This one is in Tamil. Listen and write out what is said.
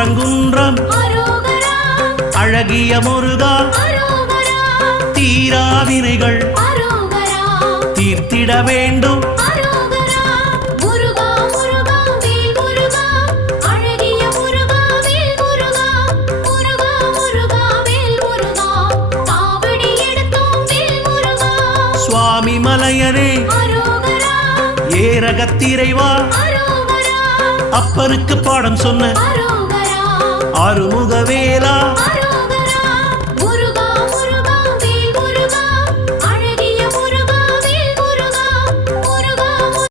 ஆரங்குன்றம் அழகிய முருகா தீராவினைகள் தீர்த்திட வேண்டும் சுவாமி மலையனே ஏரகத்திரைவா அப்பனுக்கு பாடம் சொன்ன ஆறுமுகவேலா